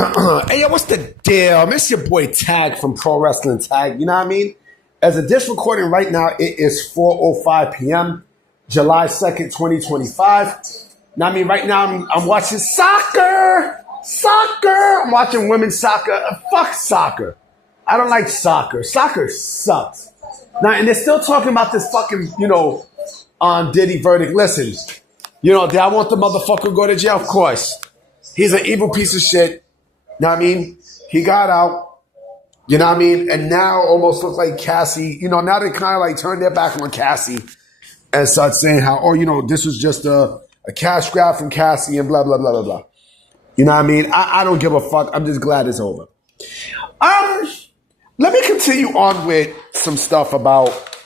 Hey, yo, what's the deal? It's your boy Tag from Pro Wrestling Tag. You know what I mean? As of this recording right now, it is 4:05 p.m., July 2nd, 2025. Now, I mean, right now I'm watching soccer. I'm watching women's soccer. Fuck soccer. I don't like soccer. Soccer sucks. Now, and they're still talking about this fucking, Diddy verdict. Listen, do I want the motherfucker to go to jail? Of course. He's an evil piece of shit. You know what I mean? He got out, you know what I mean? And now almost looks like Cassie, now they kind of like turned their back on Cassie and start saying how, this was just a cash grab from Cassie and blah, blah, blah, blah, blah. You know what I mean? I don't give a fuck. I'm just glad it's over. Let me continue on with some stuff about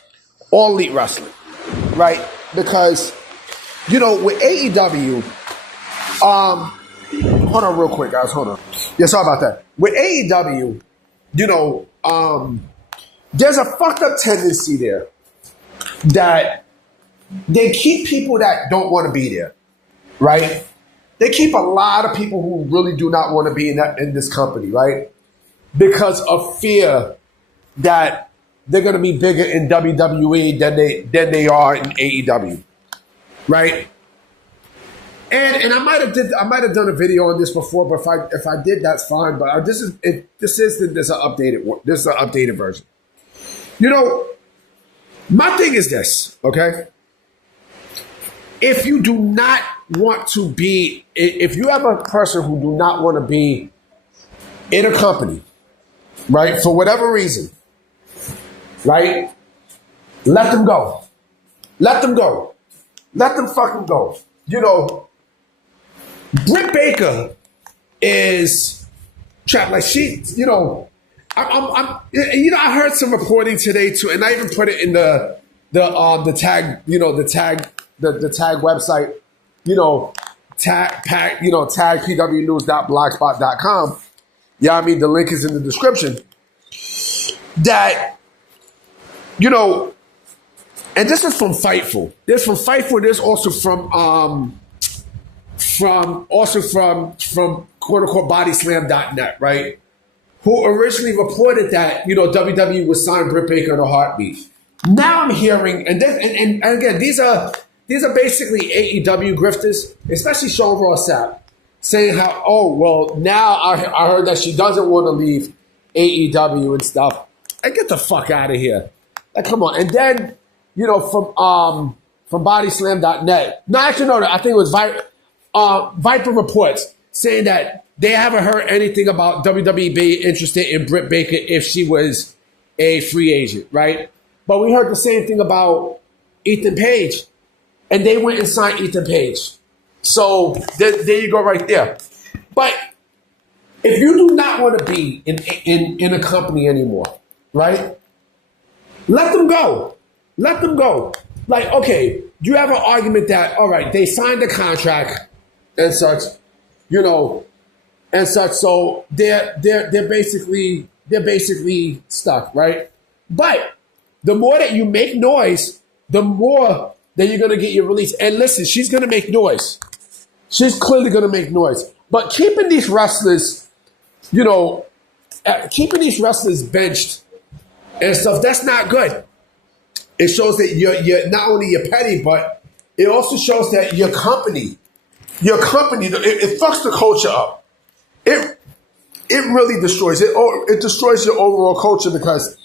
All Elite Wrestling, right? Because, with AEW, hold on real quick, guys. Hold on. Yeah, sorry about that. With AEW, there's a fucked up tendency there that they keep people that don't want to be there, right? They keep a lot of people who really do not want to be in this company, right? Because of fear that they're going to be bigger in WWE than they are in AEW, right? And I might have done a video on this before, but if I did, that's fine. But this is an updated version. My thing is this, okay? If you do not want to be, if you have a person who do not want to be in a company, right, for whatever reason, right, let them go. Let them go. Let them fucking go. Britt Baker is trapped. Like I heard some reporting today too, and I even put it in the tag, the tag website, tagpwnews.blogspot.com. Yeah, I mean the link is in the description. That, and this is from Fightful. There's from Fightful. There's also from quote unquote bodyslam.net, right? Who originally reported that, WWE would sign Britt Baker in a heartbeat. Now I'm hearing, and again, these are basically AEW grifters, especially Sean Ross Sapp, saying how, now I heard that she doesn't want to leave AEW and stuff. And get the fuck out of here. Like, come on. And then, from bodyslam.net. No, actually, no, I think it was Viper Reports saying that they haven't heard anything about WWE being interested in Britt Baker if she was a free agent, right? But we heard the same thing about Ethan Page, and they went and signed Ethan Page. So there you go right there. But if you do not want to be in a company anymore, right? Let them go. Let them go. Like, okay, you have an argument that, all right, they signed the contract and such, so they're basically stuck, right? But the more that you make noise, the more that you're gonna get your release. And listen, she's gonna make noise. She's clearly gonna make noise. But keeping these wrestlers, benched and stuff, that's not good. It shows that you're not only you're petty, but it also shows that your company, it fucks the culture up. It really destroys it. It destroys your overall culture because,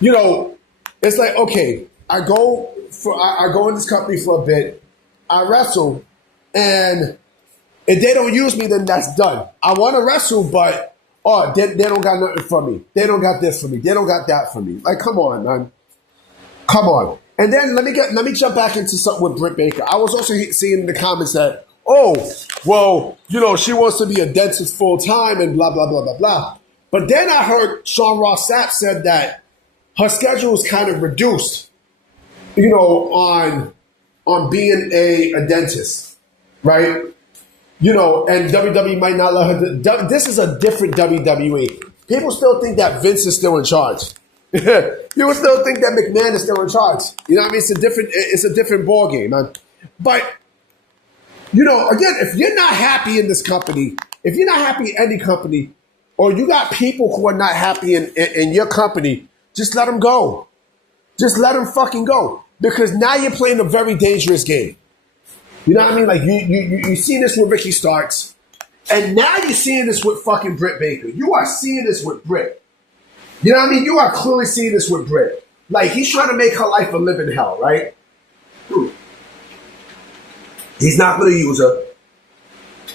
it's like, okay, I go in this company for a bit, I wrestle, and if they don't use me, then that's done. I want to wrestle, but they don't got nothing for me. They don't got this for me. They don't got that for me. Like, come on, man. Come on. And then let me jump back into something with Britt Baker. I was also seeing in the comments that, she wants to be a dentist full time and blah, blah, blah, blah, blah. But then I heard Sean Ross Sapp said that her schedule is kind of reduced, on being a dentist, right? And WWE might not let her. This is a different WWE. People still think that Vince is still in charge. People still think that McMahon is still in charge. You know what I mean? It's a different ball game, man. But again, if you're not happy in this company, if you're not happy in any company, or you got people who are not happy in your company, just let them go. Just let them fucking go. Because now you're playing a very dangerous game. You know what I mean? Like, you see this with Ricky Starks, and now you're seeing this with fucking Britt Baker. You are seeing this with Britt. You know what I mean? You are clearly seeing this with Britt. Like, he's trying to make her life a living hell, right? He's not going to use her.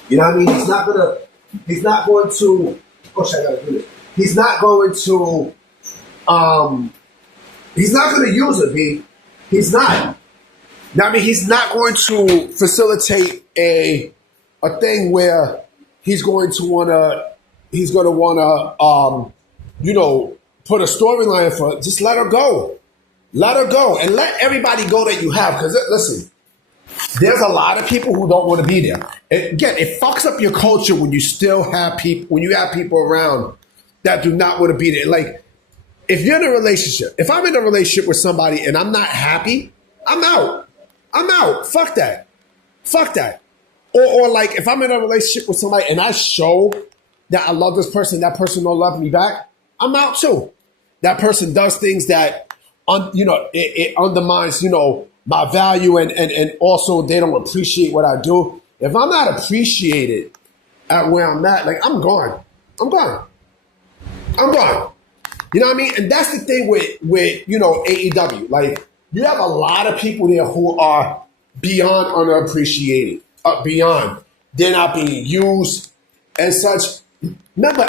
You know what I mean? He's not going to, oh shit, I gotta do this. He's not going to use her, B. He's not. Now, I mean, he's not going to facilitate a thing where he's going to wanna put a storyline for. Just let her go. Let her go, and let everybody go that you have. Because listen, there's a lot of people who don't want to be there. Again, it fucks up your culture when you still have people, when you have people around that do not want to be there. Like, if you're in a relationship, if I'm in a relationship with somebody and I'm not happy, I'm out. I'm out. Fuck that. Fuck that. Or like, if I'm in a relationship with somebody and I show that I love this person, that person don't love me back, I'm out too. That person does things that, it undermines, my value, and also they don't appreciate what I do. If I'm not appreciated at where I'm at, like, I'm gone. I'm gone. I'm gone. You know what I mean? And that's the thing with AEW. Like, you have a lot of people there who are beyond underappreciated. Beyond. They're not being used and such. Remember,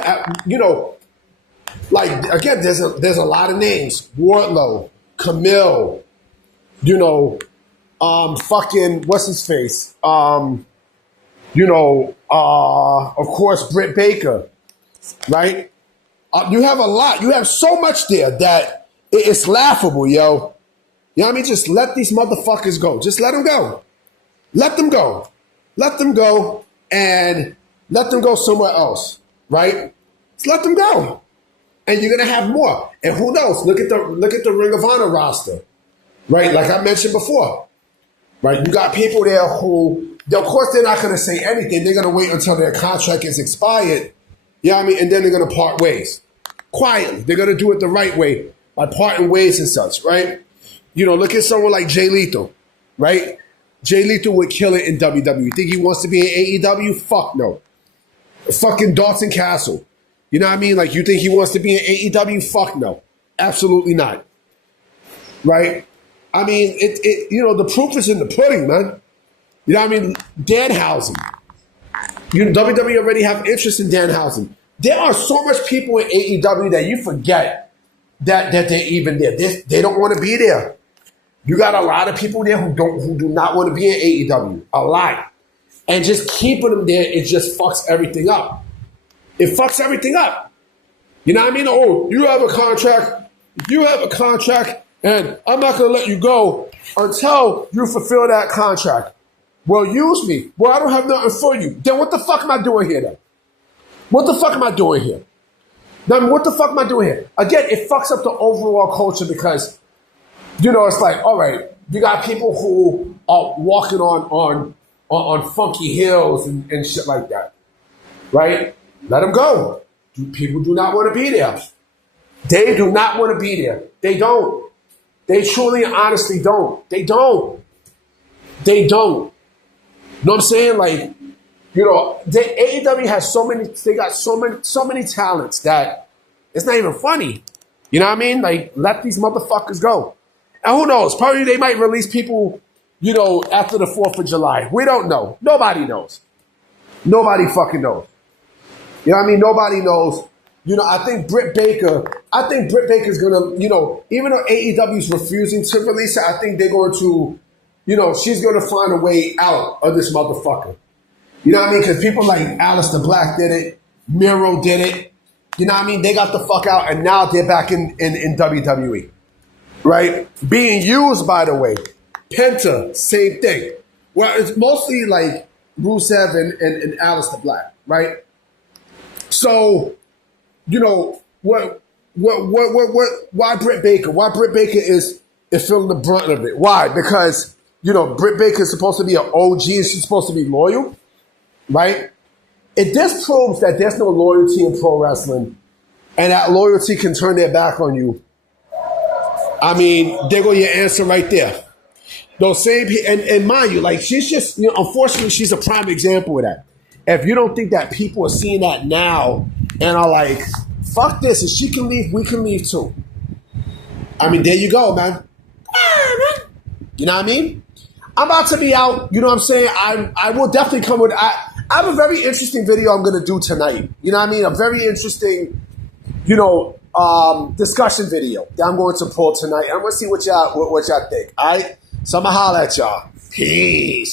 like, again, there's a lot of names. Wardlow, Camille, fucking, what's his face? Of course, Britt Baker, right? You have a lot. You have so much there that it's laughable, yo. You know what I mean? Just let these motherfuckers go. Just let them go. Let them go. Let them go, and let them go somewhere else, right? Just let them go. And you're gonna have more. And who knows? Look at the Ring of Honor roster, right? Like I mentioned before, right? You got people there who, of course, they're not gonna say anything. They're gonna wait until their contract is expired. You know what I mean? And then they're gonna part ways quietly. They're gonna do it the right way by parting ways and such, right? Look at someone like Jay Lethal, right? Jay Lethal would kill it in WWE. Think he wants to be in AEW? Fuck no. Fucking Dalton Castle. You know what I mean? Like, you think he wants to be in AEW? Fuck no. Absolutely not. Right? I mean, the proof is in the pudding, man. You know what I mean? Danhausen. WWE already have interest in Danhausen. There are so much people in AEW that you forget that they're even there. They don't want to be there. You got a lot of people there who do not want to be in AEW. A lot. And just keeping them there, it just fucks everything up. It fucks everything up. You know what I mean? Oh, you have a contract. You have a contract, and I'm not going to let you go until you fulfill that contract. Well, use me. Well, I don't have nothing for you. Then what the fuck am I doing here then? What the fuck am I doing here? Then what the fuck am I doing here? Again, it fucks up the overall culture because, it's like, all right, you got people who are walking on funky hills and shit like that, right? Let them go. People do not want to be there. They do not want to be there. They don't. They truly and honestly don't. They don't. They don't. You know what I'm saying? Like, AEW has they got so many talents that it's not even funny. You know what I mean? Like, let these motherfuckers go. And who knows? Probably they might release people, after the 4th of July. We don't know. Nobody knows. Nobody fucking knows. You know what I mean? Nobody knows. I think Britt Baker's going to, even though AEW's refusing to release it, I think they're going to, she's going to find a way out of this motherfucker. You know what I mean? Because people like Aleister Black did it. Miro did it. You know what I mean? They got the fuck out, and now they're back in WWE. Right? Being used, by the way. Penta, same thing. Well, it's mostly like Rusev and Aleister Black, right? So, why Britt Baker? Why Britt Baker is feeling the brunt of it? Why? Because, Britt Baker is supposed to be an OG and she's supposed to be loyal, right? it just proves that there's no loyalty in pro wrestling, and that loyalty can turn their back on you. I mean, there go your answer right there. Those same and mind you, like she's just, unfortunately, she's a prime example of that. If you don't think that people are seeing that now and are like, fuck this, if she can leave, we can leave too. I mean, there you go, man. You know what I mean? I'm about to be out. You know what I'm saying? I will definitely come with. I have a very interesting video I'm going to do tonight. You know what I mean? A very interesting, discussion video that I'm going to pull tonight. I'm going to see what y'all think. All right? So I'm going to holler at y'all. Peace.